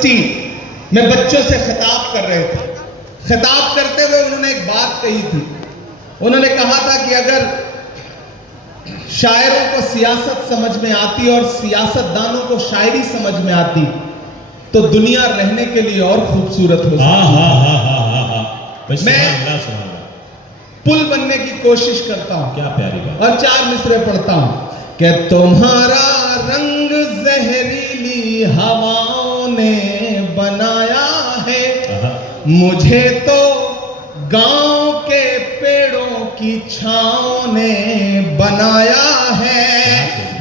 University में बच्चों से खिताब कर रहे थे। खिताब करते हुए उन्होंने एक बात कही थी। उन्होंने कहा था कि अगर शायरों को सियासत समझ में आती और सियासतदानों को शायरी समझ में आती तो दुनिया रहने के लिए और खूबसूरत हो सकती। मैं पुल बनने की कोशिश करता हूं। क्या प्यारी बात। और 4 मिसरे पढ़ता हूं कि तुम्हारा रंग जहरीली हवाओं ने बनाया है, मुझे तो गांव के पेड़ों की छांव ने बनाया है।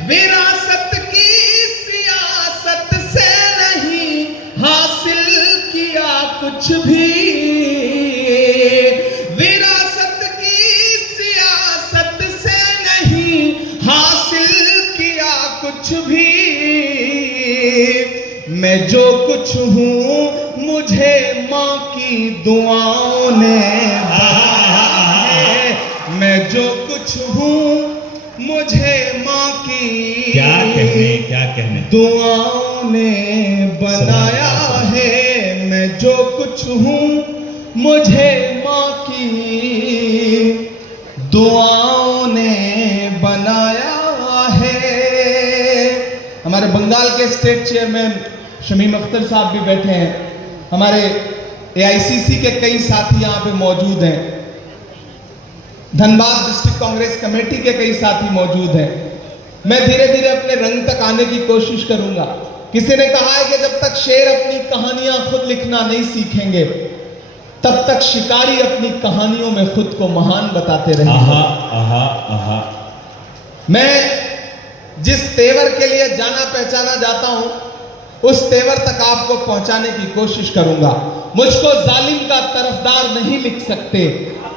विरासत की सियासत से नहीं हासिल किया कुछ भी, विरासत की सियासत से नहीं हासिल किया कुछ भी। मैं जो कुछ हूं मुझे मां की दुआओं ने बनाया है। मैं जो कुछ हूं मुझे मां की क्या कहने दुआओं ने बनाया है। मैं जो कुछ हूं मुझे मां की दुआओं ने बनाया है। हमारे बंगाल के स्टेट चेयरमैन शमीम अख्तर साहब भी बैठे हैं। हमारे एआईसीसी के कई साथी यहाँ पे मौजूद हैं। धनबाद डिस्ट्रिक्ट कांग्रेस कमेटी के कई साथी मौजूद हैं। मैं धीरे धीरे अपने रंग तक आने की कोशिश करूंगा। किसी ने कहा है कि जब तक शेर अपनी कहानियां खुद लिखना नहीं सीखेंगे तब तक शिकारी अपनी कहानियों में खुद को महान बताते रहेंगे। मैं जिस तेवर के लिए जाना पहचाना जाता हूं उस तेवर तक आपको पहुंचाने की कोशिश करूंगा। मुझको जालिम का तरफदार नहीं लिख सकते,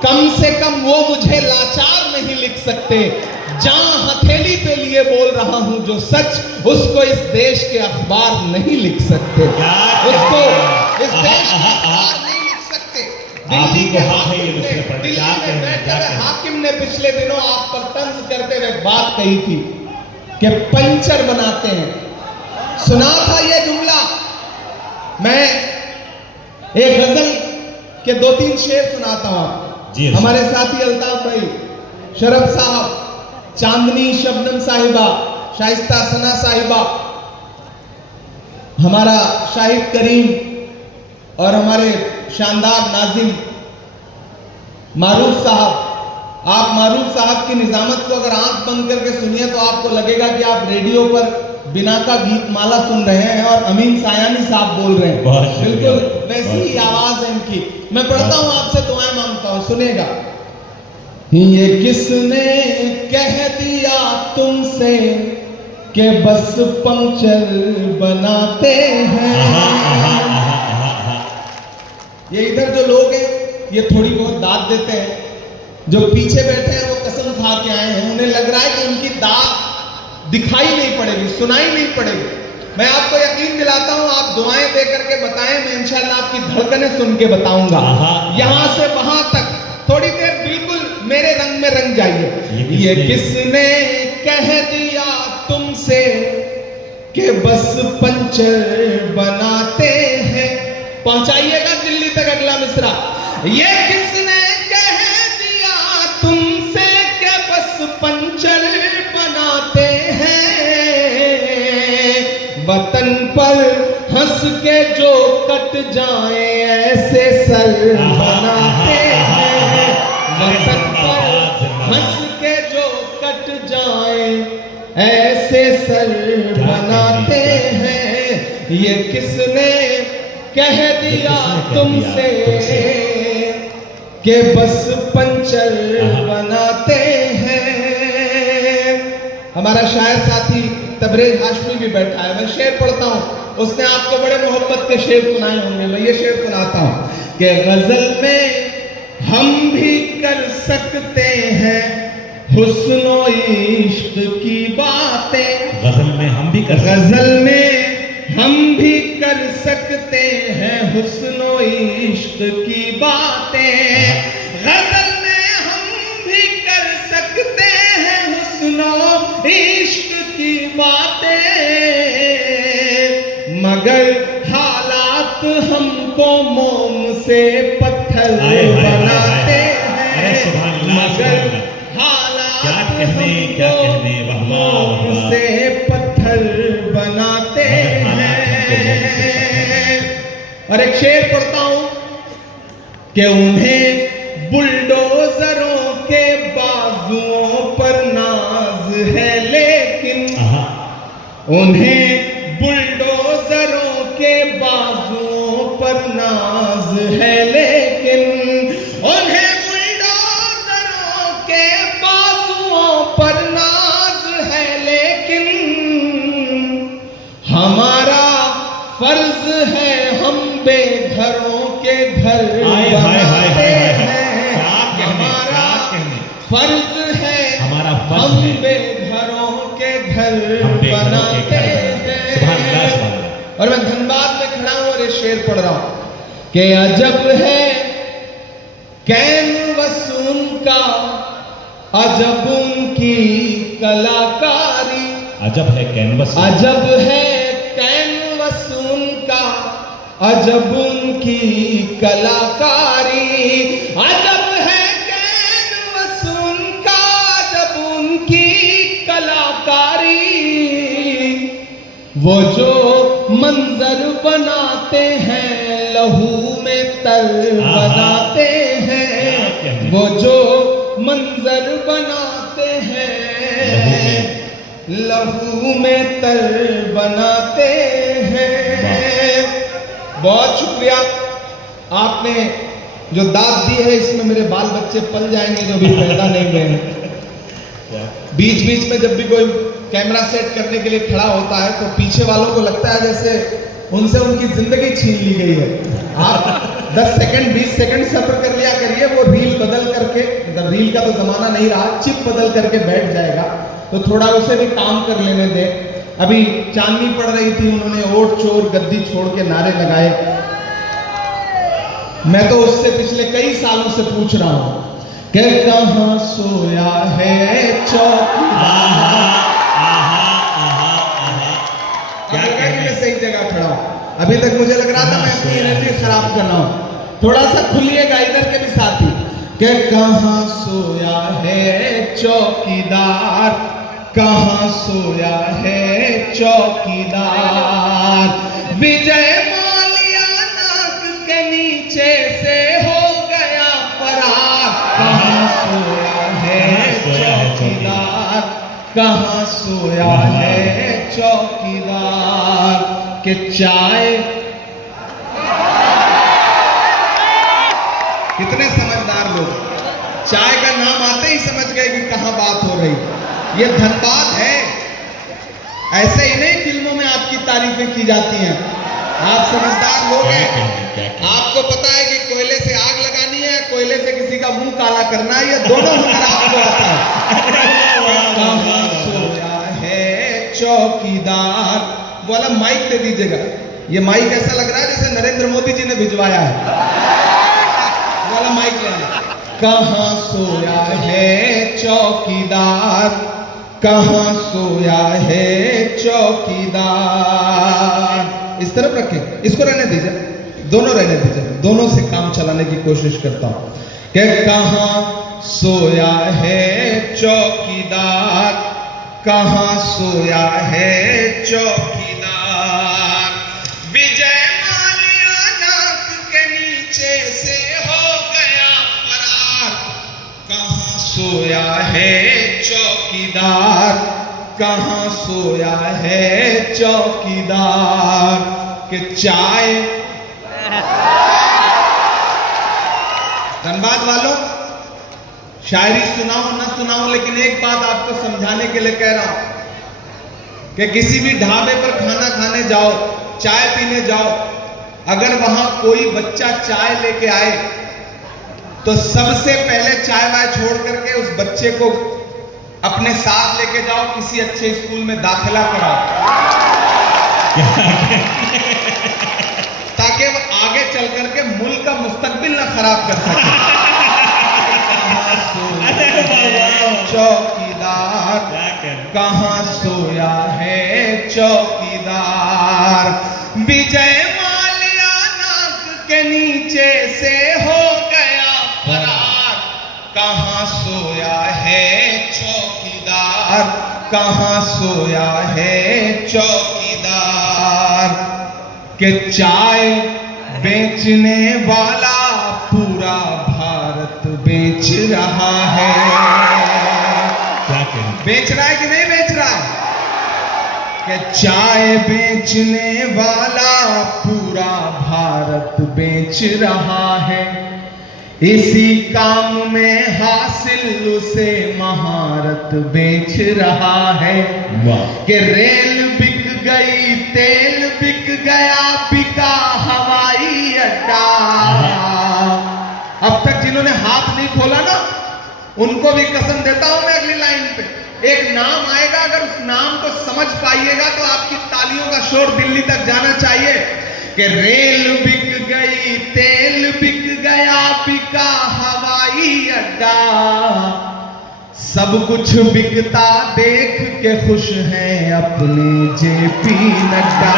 कम से कम वो मुझे लाचार नहीं लिख सकते। जहां हथेली पे लिए बोल रहा हूं जो सच, उसको इस देश के अखबार नहीं लिख सकते, उसको इस देश के अखबार नहीं लिख सकते। दिल्ली में बैठे हुए हाकिम ने पिछले दिनों आप पर तंज करते हुए बात कही थी कि पंचर बनाते हैं। सुना था ये जुमला। मैं एक गजल के 2-3 शेर सुनाता हूं। हमारे साथी अल्ताफ भाई, शरफ साहब, चांदनी शबनम साहिबा, शाइस्ता सना साहिबा, हमारा शाहिद करीम और हमारे शानदार नाजिम मारूफ साहब। आप मारूफ साहब की निजामत को अगर आंख बंद करके सुनिए तो आपको लगेगा कि आप रेडियो पर बिना का गीत माला सुन रहे हैं और अमीन सायानी साहब बोल रहे हैं। बिल्कुल वैसी ही आवाज है इनकी। मैं पढ़ता हूं, आपसे दुआएं मांगता हूं, सुनेगा। ये किसने कह दिया तुमसे कि बस पंक्चर बनाते हैं। ये इधर जो लोग हैं ये थोड़ी बहुत दाद देते हैं, जो पीछे बैठे हैं वो कसम खा के आए हैं। उन्हें लग रहा है कि उनकी दाद दिखाई नहीं पड़ेगी, सुनाई नहीं पड़ेगी। मैं आपको यकीन दिलाता हूं, आप दुआएं दे करके बताएं, मैं इंशाल्लाह आपकी धड़कनें सुन के बताऊंगा। यहां से वहां तक थोड़ी देर बिल्कुल मेरे रंग में रंग जाइए। ये किसने कह दिया तुमसे कि बस पंचर बनाते हैं। पहुंचाइएगा दिल्ली तक अगला मिसरा। ये किसने कह दिया तुमसे कि बस पंचर बनाते हैं। वतन पर हंस के जो कट जाए ऐसे सर बनाते हैं। वतन पर हंस के जो कट जाए ऐसे सर बनाते हैं। ये किसने कह दिया तुमसे कि बस पंचर बनाते हैं। हमारा शायर साथी तबरेज हाशमी भी बैठा है। मैं शेर पढ़ता हूं, उसने आपको बड़े मोहब्बत के शेर सुनाए होंगे। मैं ये शेर सुनाता हूं कि गजल में हम भी कर सकते हैं हुस्नो इश्क की बातें। गजल में हम भी कर सकते हैं हुस्नो इश्क की बातें। गजल में हम भी कर सकते हैं हुस्नो इश्क की बातें। मगर हालात हमको मोम से पत्थर हाय, हाय, हाय, बनाते हाय। अरे सुभान हैं, अल्लाह, सुभान मगर अल्लाह। हालात क्या कहने, वाह, वाह, मोम वाह। से पत्थर बनाते मगर हालात हमको मोम से हैं। और एक शेर पढ़ता हूं कि उन्हें बुलडोजरों के बाजुओं पर नाज है, लेकिन आहा, उन्हें बुलडोजरों के बाजुओं पर नाज है, लेकिन उन्हें बुलडोजरों के बाजुओं पर नाज है, लेकिन हमारा फर्ज है हम बेघरों के घर हाय, हाय, हाय, बनाते हाय, हाय। हैं। क्या कहने, हमारा क्या कहने। फर्ज है हमारा फर्ज हम है। बेघरों के घर हम बेघरों के बनाते घर बनाते हैं। सुभान अल्लाह, सुभान हैं। अल्लाह। और मैं धनबाद में खड़ा हूं और ये शेर पढ़ रहा हूं कि अजब है कैनवस उनका, अजब उनकी कलाकारी, अजब है कैनवस, अजब है कैनवस उनका, अजब उनकी कलाकारी, अजब है कैनवस उनका, अजब उनकी कलाकारी। वो जो मंजर बनाते हैं लहू में तर आहा। बनाते क्या हैं, कहने। वो जो मंजर बनाते हैं लहू में तर बनाते हैं। बहुत शुक्रिया, आपने जो दाद दी है इसमें मेरे बाल बच्चे पल जाएंगे जो भी पैदा नहीं हुए हैं। बीच बीच में जब भी कोई कैमरा सेट करने के लिए खड़ा होता है तो पीछे वालों को लगता है जैसे उनसे उनकी जिंदगी छीन ली गई है। आप 10 सेकंड 20 सेकंड सब्र कर लिया करिए, वो रील बदल करके, मतलब रील का तो जमाना नहीं रहा, चिप बदल करके बैठ जाएगा, तो थोड़ा उसे भी काम कर लेने दें। अभी चांदनी पड़ रही थी, उन्होंने ओट चोर गद्दी छोड़ के नारे लगाए। मैं तो उससे पिछले कई सालों से पूछ रहा हूं कि कहां सोया है चौकीदार। क्या लगा कि मैं सही जगह खड़ा हूं? अभी तक मुझे लग रहा था मैं अपनी एनर्जी खराब कर रहा हूं। थोड़ा सा खुलिएगा इधर के भी साथी कि कहां सोया है चौकीदार, कहां सोया है चौकीदार। विजय माल्या नाक के नीचे से हो गया फरार, कहां सोया है चौकीदार, कहां सोया है चौकीदार। के चाय, कितने समझदार लोग, चाय का नाम आते ही समझ गए कि कहां बात हो रही। ये धनबाद है, ऐसे ही नहीं फिल्मों में आपकी तारीफें की जाती हैं। आप समझदार लोग हैं, आपको पता है कि कोयले से आग लगानी है, कोयले से किसी का मुंह काला करना है, ये दोनों हुनर आपको आता है। कहां सोया है चौकीदार वाला माइक दे दीजिएगा। ये माइक ऐसा लग रहा है जैसे नरेंद्र मोदी जी ने भिजवाया है, वाला माइक लेना। कहां सोया है चौकीदार, कहां सोया है चौकीदार। इस तरफ रखें, इसको रहने दीजिए, दोनों रहने दीजिए, दोनों से काम चलाने की कोशिश करता हूं कि कहां सोया है चौकीदार, कहां सोया है चौकीदार। विजय माल्या नाक के नीचे से हो गया फरार, कहां सोया है चौकीदार, कहां सोया है चौकीदार। के चाय, धनबाद वालों, शायरी सुनाऊं ना सुनाऊं, लेकिन एक बात आपको समझाने के लिए कह रहा हूं कि किसी भी ढाबे पर खाना खाने जाओ, चाय पीने जाओ, अगर वहां कोई बच्चा चाय लेके आए तो सबसे पहले चाय वाय छोड़ करके उस बच्चे को अपने साथ लेके जाओ, किसी अच्छे स्कूल में दाखिला कराओ, ताकि वो आगे चल करके मुल्क का मुस्तकबिल ना खराब कर सके। चौकीदार, कहां सोया है चौकीदार। विजय माल्या के नीचे से हो गया फरार, कहाँ सोया है चौकीदार, कहाँ सोया है चौकीदार। के चाय बेचने वाला पूरा भारत बेच रहा है। क्या कहें? बेच रहा है कि नहीं बेच रहा है? कि चाय बेचने वाला पूरा भारत बेच रहा है। इसी काम में हासिल उसे महारत बेच रहा है। वाह, कि रेल बिक गई, तेल बिक गया, बिका हवाई अड्डा। अब तक जिन्होंने हाथ नहीं खोला ना, उनको भी कसम देता हूं मैं, अगली लाइन पे एक नाम आएगा, अगर उस नाम को समझ पाइएगा तो आपकी तालियों का शोर दिल्ली तक जाना चाहिए। कि रेल बिक गई, तेल बिक गया, बिका हवाई अड्डा। सब कुछ बिकता देख के खुश हैं अपने जेपी नड्डा।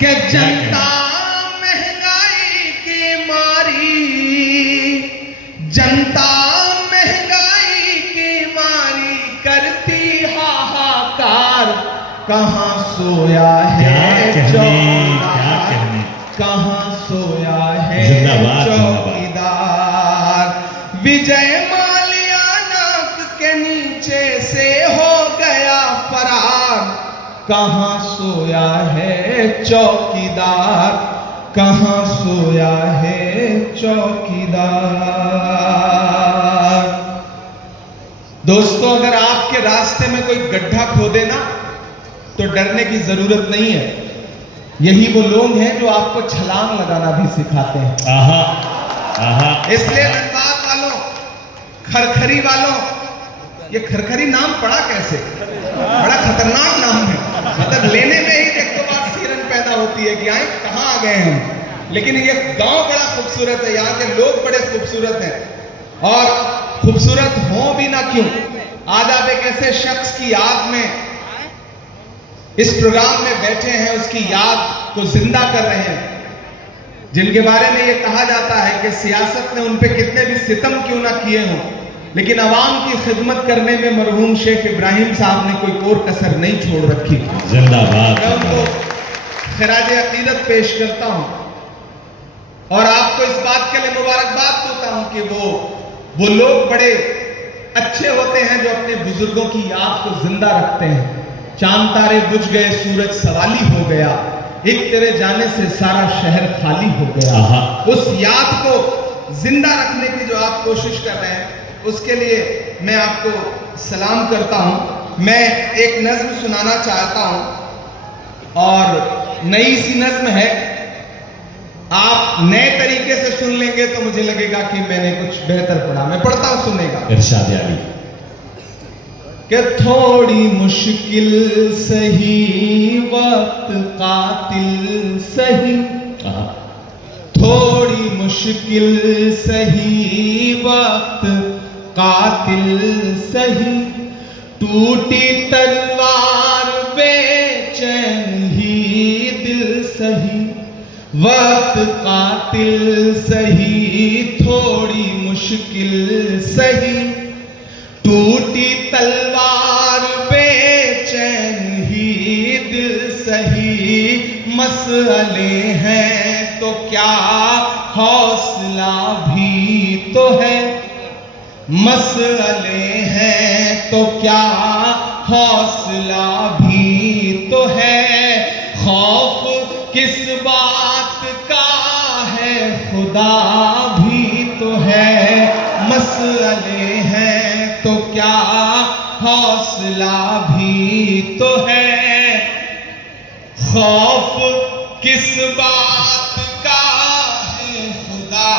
कि जनता महंगाई की मारी, जनता महंगाई की मारी करती हाहाकार, कहाँ सोया है क्या कहने, क्या चौकीदार, कहने। कहाँ सोया है जिंदाबाद, चौकीदार। विजय माल्या नाक के नीचे से हो गया फरार, कहाँ सोया है चौकीदार, कहाँ सोया है चौकीदार। दोस्तों, अगर आपके रास्ते में कोई गड्ढा खोदे ना तो डरने की जरूरत नहीं है। यही वो लोग हैं जो आपको छलांग लगाना भी सिखाते हैं। आहा, आहा। इसलिए धनबाद वालों, खरखरी वालों, ये खरखरी नाम पड़ा कैसे? बड़ा खतरनाक नाम है। मतलब लेने में ही एक तो बात सीरन पैदा होती है कि आए कहाँ आ गए हैं। लेकिन ये गांव बड़ा खूबसूरत है, यहाँ के लोग बड़े खूबसूरत हैं। और खूबसूरत हो भी ना क्यों, आज आप एक ऐसे शख्स की याद में इस प्रोग्राम में बैठे हैं, उसकी याद को जिंदा कर रहे हैं, जिनके बारे में ये कहा जाता है कि सियासत ने उन पे कितने भी सितम क्यों ना किए हों, लेकिन अवाम की खिदमत करने में मरहूम शेख इब्राहिम साहब ने कोई और कसर नहीं छोड़ रखी। जिंदाबाद। मैं उनको खिराज अकीदत पेश करता हूं और आपको इस बात के लिए मुबारकबाद देता हूं कि वो लोग बड़े अच्छे होते हैं जो अपने बुजुर्गों की याद को जिंदा रखते हैं। चांद तारे बुझ गए, सूरज सवाली हो गया, एक तेरे जाने से सारा शहर खाली हो गया। उस याद को जिंदा रखने की जो आप कोशिश कर रहे हैं, उसके लिए मैं आपको सलाम करता हूं। मैं एक नज्म सुनाना चाहता हूं और नई सी नज्म है। आप नए तरीके से सुन लेंगे तो मुझे लगेगा कि मैंने कुछ बेहतर पढ़ा। मैं पढ़ता हूं, सुनेगा। इरशाद अली। कि थोड़ी मुश्किल सही वक्त कातिल सही, थोड़ी मुश्किल सही वक्त कातिल सही, टूटी तलवार बेचैन ही दिल सही, वक्त कातिल सही, थोड़ी मुश्किल सही, टूटी तलवार बेचैन ही दिल सही, मसले हैं तो क्या हौसला भी तो है, मसले हैं तो क्या हौसला भी तो है, खौफ किस बात का है खुदा भी तो है, मसले हैं तो क्या हौसला भी तो है, खौफ किस बात का है खुदा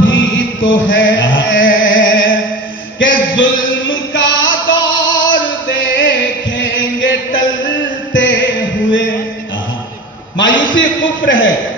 भी तो है, कि जुल्म का दौर देखेंगे टलते हुए, मायूसी कुफ्र है।